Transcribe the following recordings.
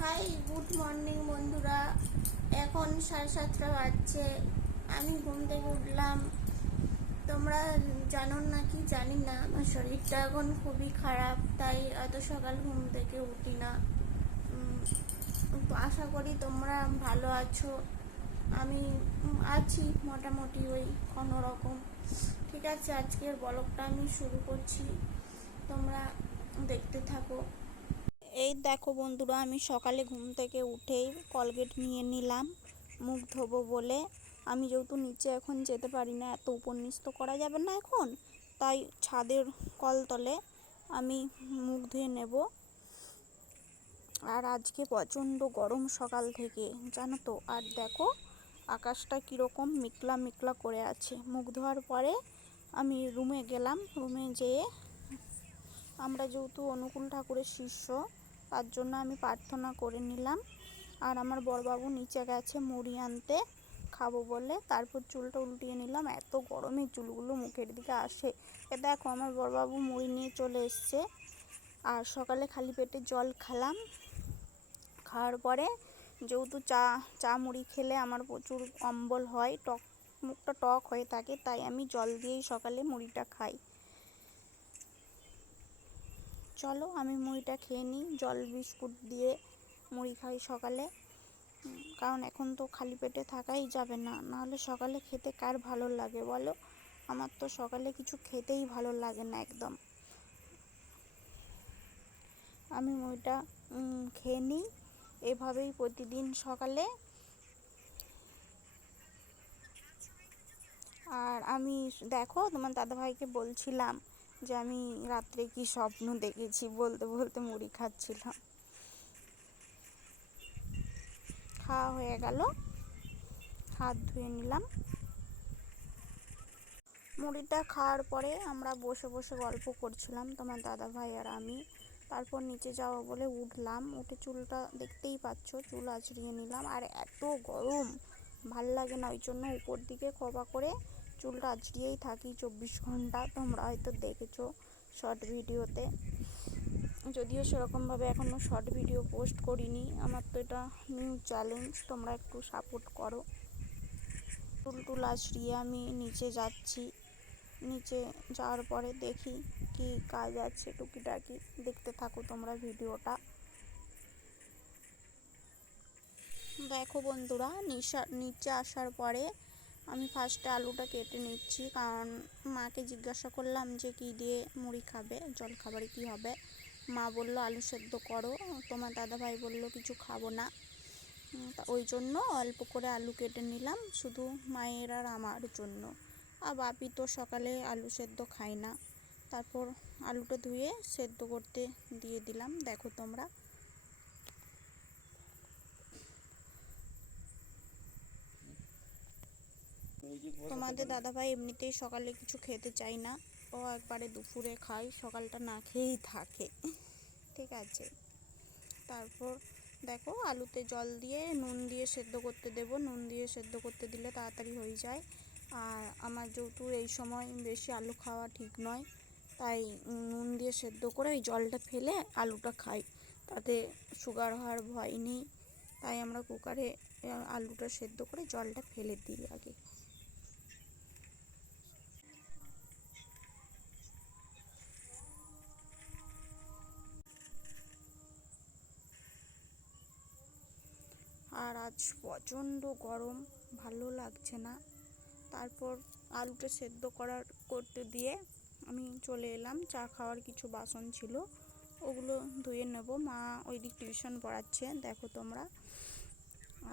High, good morning বন্ধুরা। এখন 7:30 বাজছে। আমি ঘুম থেকে উঠলাম। তোমরা জানো না কি জানি না, আমার শরীরটা এখন খুবই খারাপ, তাই এত সকাল ঘুম থেকে উঠি না। আশা করি তোমরা ভালো আছো। আমি আছি মোটামুটি ওই কোনো রকম। ঠিক আছে, আজকের ব্লগটা আমি শুরু করছি, তোমরা দেখতে থাকো। এই দেখো বন্ধুরা, আমি সকালে ঘুম থেকে উঠেই কলগেট নিয়ে নিলাম মুখ ধোবো বলে। আমি যেহেতু নিচে এখন যেতে পারি না, এত উপর নিচ তো করা যাবে না এখন, তাই ছাদের কলতলে আমি মুখ ধুয়ে নেব। আর আজকে প্রচণ্ড গরম সকাল থেকে, জানো তো। আর দেখো আকাশটা কীরকম মেঘলা মেঘলা করে আছে। মুখ ধোয়ার পরে আমি রুমে গেলাম। রুমে যেয়ে আমরা যেহেতু অনুকূল ঠাকুরের শিষ্য, তার জন্য আমি প্রার্থনা করে নিলাম। আর আমার বড়বাবু নিচে গেছে মুড়ি আনতে খাবো বলে। তারপর চুলটা উল্টিয়ে নিলাম, এত গরমে চুলগুলো মুখের দিকে আসে। দেখো আমার বড়বাবু মুড়ি নিয়ে চলে এসছে। আর সকালে খালি পেটে জল খেলাম। খাওয়ার পরে যেহেতু চা মুড়ি খেলে আমার প্রচুর অম্বল হয়, মুখটা টক হয়ে থাকে, তাই আমি জল দিয়েই সকালে মুড়িটা খাই। চলো আমি মুড়িটা খেয়ে নিই। জল বিস্কুট দিয়ে মুড়ি খাই সকালে, কারণ এখন তো খালি পেটে থাকাই যাবে না, নাহলে সকালে খেতে কার ভালো লাগে বলো। আমার তো সকালে কিছু খেতেই ভালো লাগে না একদম। আমি মুড়িটা খেয়ে নিই এভাবেই প্রতিদিন সকালে। আর আমি দেখো তোমার দাদাভাইকে বলছিলাম যে আমি রাত্রে কি স্বপ্ন দেখেছি, বলতে বলতে মুড়ি খাচ্ছিলাম। খাওয়া হয়ে গেল, হাত ধুয়ে নিলাম। মুড়িটা খাওয়ার পরে আমরা বসে বসে গল্প করছিলাম তোমার দাদাভাই আর আমি। তারপর নিচে যাওয়া বলে উঠলাম। উঠে চুলটা দেখতেই পাচ্ছ, চুল আঁচড়িয়ে নিলাম। আর এত গরম, ভাল লাগে না, ওই জন্য উপর দিকে খোপা করে চুলটা আঁচড়িয়েই থাকি 24 ঘন্টা। তোমরা হয়তো দেখেছো শর্ট ভিডিওতে, যদিও সেরকমভাবে এখনও শর্ট ভিডিও পোস্ট করিনি। আমার তো এটা নিউ চ্যালেঞ্জ, তোমরা একটু সাপোর্ট করো। চুল আঁচড়িয়ে আমি নিচে যাচ্ছি। নিচে যাওয়ার পরে দেখি কি কাজ আছে টুকিটাকি, দেখতে থাকো তোমরা ভিডিওটা। দেখো বন্ধুরা, নিচে আসার পরে আমি ফার্স্টে আলুটা কেটে নিচ্ছি, কারণ মাকে জিজ্ঞাসা করলাম যে কী দিয়ে মুড়ি খাবে, জল খাবারে কী হবে। মা বলল আলু সেদ্ধ করো। তোমার দাদাভাই বলল কিছু খাবো না, ওই জন্য অল্প করে আলু কেটে নিলাম শুধু মায়ের আর আমার জন্য। আর বাপি তো সকালে আলু সেদ্ধ খায় না। তারপর আলুটা ধুয়ে সেদ্ধ করতে দিয়ে দিলাম। দেখো তোমরা, তোমাদের দাদাভাই এমনিতেই সকালে কিছু খেতে চায় না, ও একবারে দুপুরে খায়, সকালটা না খেয়েই থাকে। ঠিক আছে, তারপর দেখো আলুতে জল দিয়ে নুন দিয়ে সেদ্ধ করতে দেব। নুন দিয়ে সেদ্ধ করতে দিলে তাড়াতাড়ি হয়ে যায়। আর আমার যেহেতু এই সময় বেশি আলু খাওয়া ঠিক নয়, তাই নুন দিয়ে সেদ্ধ করে ওই জলটা ফেলে আলুটা খাই, তাতে সুগার হওয়ার ভয় নেই। তাই আমরা কুকারে আলুটা সেদ্ধ করে জলটা ফেলে দিই আগে। আর আজ প্রচণ্ড গরম, ভালো লাগছে না। তারপর আলুটা সেদ্ধ করতে দিয়ে আমি চলে এলাম। চা খাওয়ার কিছু বাসন ছিল, ওগুলো ধুয়ে নেব। মা ওই দিক টিউশন পড়াচ্ছে, দেখো তোমরা।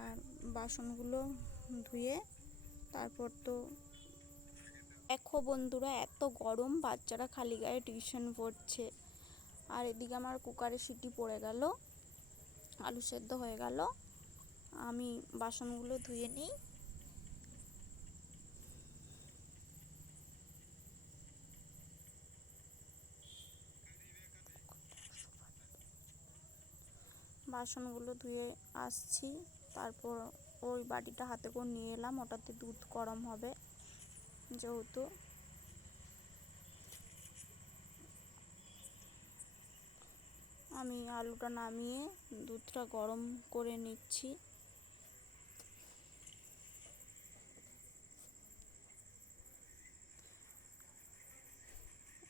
আর বাসনগুলো ধুয়ে তারপর তো দেখো বন্ধুরা, এত গরম, বাচ্চারা খালি গায়ে টিউশন পড়ছে। আর এদিকে আমার কুকারে সিটি পড়ে গেল, আলু সেদ্ধ হয়ে গেল। আমি বাসনগুলো ধুয়ে নিই। বাসনগুলো ধুয়ে আসছি, তারপর ওই বাটিটা হাতে করে নিয়ে এলাম, ওটাতে দুধ গরম হবে যেহেতু। আমি আলুটা নামিয়ে দুধটা গরম করে নিচ্ছি।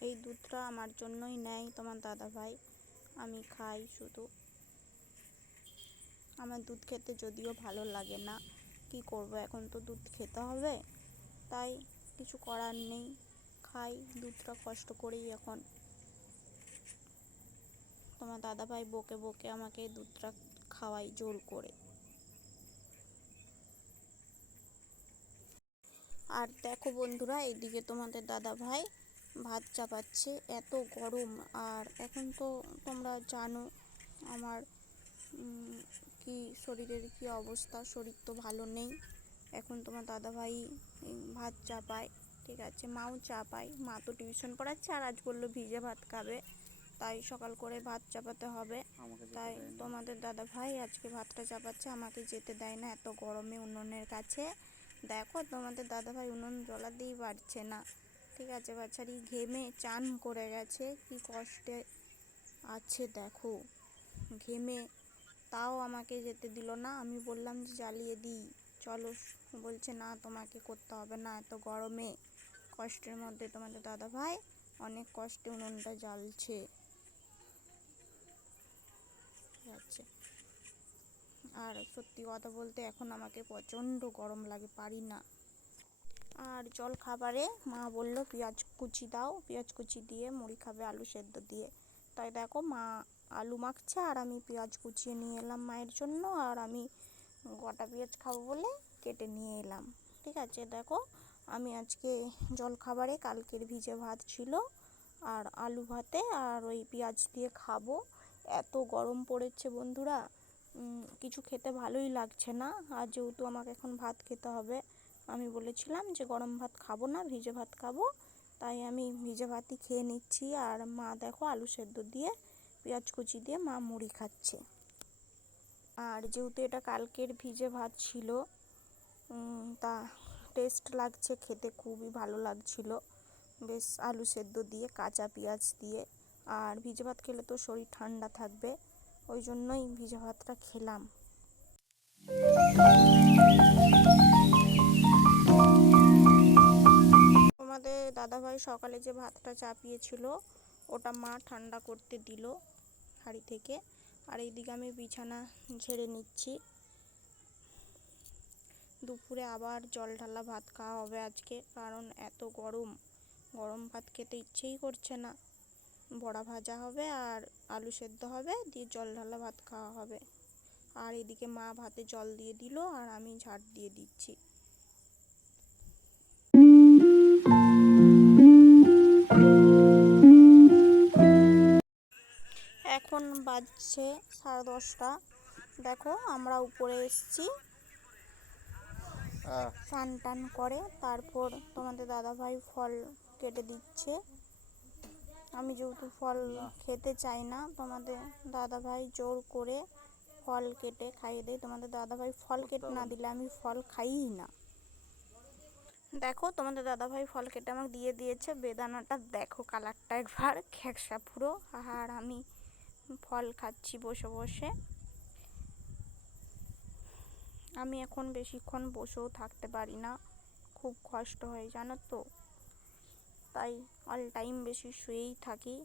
এই দুধটা আমার জন্যই নেয় তোমার দাদাভাই, আমি খাই শুধু। আমার দুধ খেতে যদিও ভালো লাগে না, কি করব, এখন তো দুধ খেতে হবে, তাই কিছু করার নেই, খাই দুধটা কষ্ট করেই। এখন তোমার দাদাভাই বকে বকে আমাকে দুধটা খাওয়াই জোর করে। আর দেখো বন্ধুরা, এইদিকে তোমাদের দাদাভাই ভাত চাপাচ্ছে, এত গরম। আর এখন তো তোমরা জানো আমার কি শরীরের কি অবস্থা, শরীর তো ভালো নেই। এখন তোমার দাদাভাই ভাত চাপায়, ঠিক আছে, মাও চাপায়। মা তো টিউশন পড়াচ্ছে, আর আজ বললো ভিজে ভাত খাবে, তাই সকাল করে ভাত চাপাতে হবে। তাই তোমাদের দাদাভাই আজকে ভাতটা চাপাচ্ছে, আমাকে যেতে দেয় না এত গরমে উনুনের কাছে। দেখো তোমাদের দাদাভাই উনুন জ্বলাতেই পারছে না, ঠিক আছে, বাচ্চারি ঘেমে চান করে গেছে, কি কষ্টে আছে দেখো ঘেমে, তাও আমাকে যেতে দিল না। আমি বললাম যে জ্বালিয়ে দিই চলো, বলছে না তোমাকে করতে হবে না এত গরমে। কষ্টের মধ্যে তোমাদের দাদাভাই অনেক কষ্টে উনুনটা জ্বালছে, ঠিক আছে। আর সত্যি কথা বলতে এখন আমাকে প্রচণ্ড গরম লাগে, পারি না। আর জল খাবারে মা বলল পেঁয়াজ কুচি দাও, পেঁয়াজ কুচি দিয়ে মুড়ি খাবে আলু সেদ্ধ দিয়ে। তাই দেখো মা আলু মাখছে, আর আমি পেঁয়াজ কুচিয়ে নিয়ে এলাম মায়ের জন্য, আর আমি গোটা পেঁয়াজ খাবো বলে কেটে নিয়ে এলাম, ঠিক আছে। দেখো আমি আজকে জল খাবারে কালকের ভিজে ভাত ছিল আর আলু ভাতে আর ওই পেঁয়াজ দিয়ে খাবো। এত গরম পড়েছে বন্ধুরা, কিছু খেতে ভালোই লাগছে না। আর যেহেতু আমাকে এখন ভাত খেতে হবে, আমি বলেছিলাম যে গরম ভাত খাবো না, ভিজে ভাত খাবো, তাই আমি ভিজে ভাতই খেয়ে নিচ্ছি। আর মা দেখো আলু সেদ্ধ দিয়ে পেঁয়াজ কুচি দিয়ে মা মুড়ি খাচ্ছে। আর যেহেতু এটা কালকের ভিজে ভাত ছিল, তা টেস্ট লাগছে খেতে, খুবই ভালো লাগছিল বেশ, আলু সেদ্ধ দিয়ে কাঁচা পেঁয়াজ দিয়ে। আর ভিজে ভাত খেলে তো শরীর ঠান্ডা থাকবে, ওই জন্যই ভিজে ভাতটা খেলাম। তোমাদের দাদাভাই সকালে যে ভাতটা চাপিয়েছিল ওটা মা ঠান্ডা করতে দিল হাঁড়ি থেকে। আর এইদিকে আমি বিছানা ঝেড়ে নিচ্ছি। দুপুরে আবার জল ঢালা ভাত খাওয়া হবে আজকে, কারণ এত গরম, গরম ভাত খেতে ইচ্ছেই করছে না। বড়া ভাজা হবে আর আলু সেদ্ধ হবে, দিয়ে জল ঢালা ভাত খাওয়া হবে। আর এদিকে মা ভাতে জল দিয়ে দিল আর আমি ঝাড় দিয়ে দিচ্ছি। এখন বাজছে 10:30। দেখো আমরা উপরে এসছি স্নান টান করে, তারপর তোমাদের দাদাভাই ফল কেটে দিচ্ছে। আমি যেহেতু ফল খেতে চাই না, তোমাদের দাদাভাই জোর করে ফল কেটে খাইয়ে দেয়। তোমাদের দাদাভাই ফল কেটে না দিলে আমি ফল খাইই না। দেখো তোমাদের দাদাভাই ফল কেটে আমাকে দিয়ে দিয়েছে, বেদানাটা দেখো কালারটা একবার খেকসা পুরো। আর আমি ফল খাচ্ছি বসে বসে। আমি এখন বেশিক্ষণ বসেও থাকতে পারি না, খুব কষ্ট হয় জানো তো, তাই অল টাইম বেশি শুয়েই থাকি।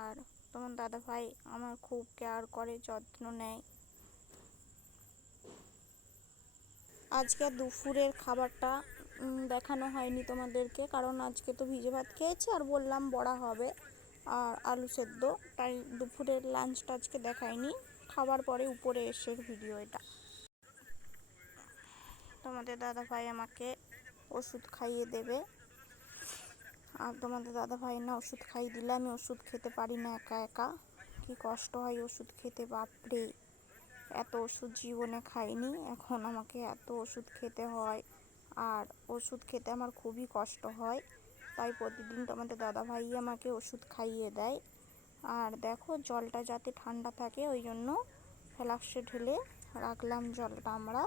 আর তোমার দাদাভাই আমার খুব কেয়ার করে, যত্ন নেয়। আজকে দুপুরের খাবারটা দেখানো হয়নি তোমাদেরকে, কারণ আজকে তো ভিজে ভাত খেয়েছি আর বললাম বড়া হবে আর আলু সেদ্ধ, তাই দুপুরের লাঞ্চটা আজকে দেখাইনি। খাবার পরে উপরে এসে ভিডিও এটা। তোমাদের দাদাভাই আমাকে ওষুধ খাইয়ে দেবে, আর তোমাদের দাদাভাই না ওষুধ খাইয়ে দিলে আমি ওষুধ খেতে পারি না একা একা, কি কষ্ট হয় ওষুধ খেতে, বাপরে এত ওষুধ জীবনে খাইনি, এখন আমাকে এত ওষুধ খেতে হয়। আর ওষুধ খেতে আমার খুবই কষ্ট হয়, তাই প্রতিদিন তোমাদের দাদাভাই আমাকে ওষুধ খাইয়ে দেয়। আর দেখো জলটা যাতে ঠান্ডা থাকে ওই জন্য ফ্লাস্কে ঢেলে রাখলাম জলটা আমরা।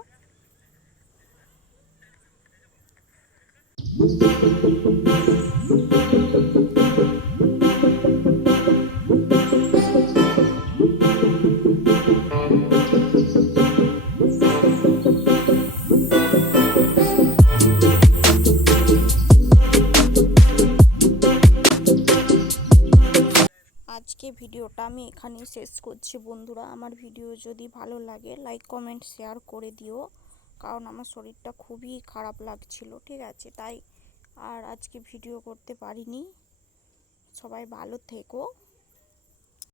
আমি এখানেই শেষ করছি বন্ধুরা। আমার ভিডিও যদি ভালো লাগে লাইক কমেন্ট শেয়ার করে দিও, কারণ আমার শরীরটা খুবই খারাপ লাগছিল, ঠিক আছে, তাই আর আজকে ভিডিও করতে পারিনি। সবাই ভালো থেকো।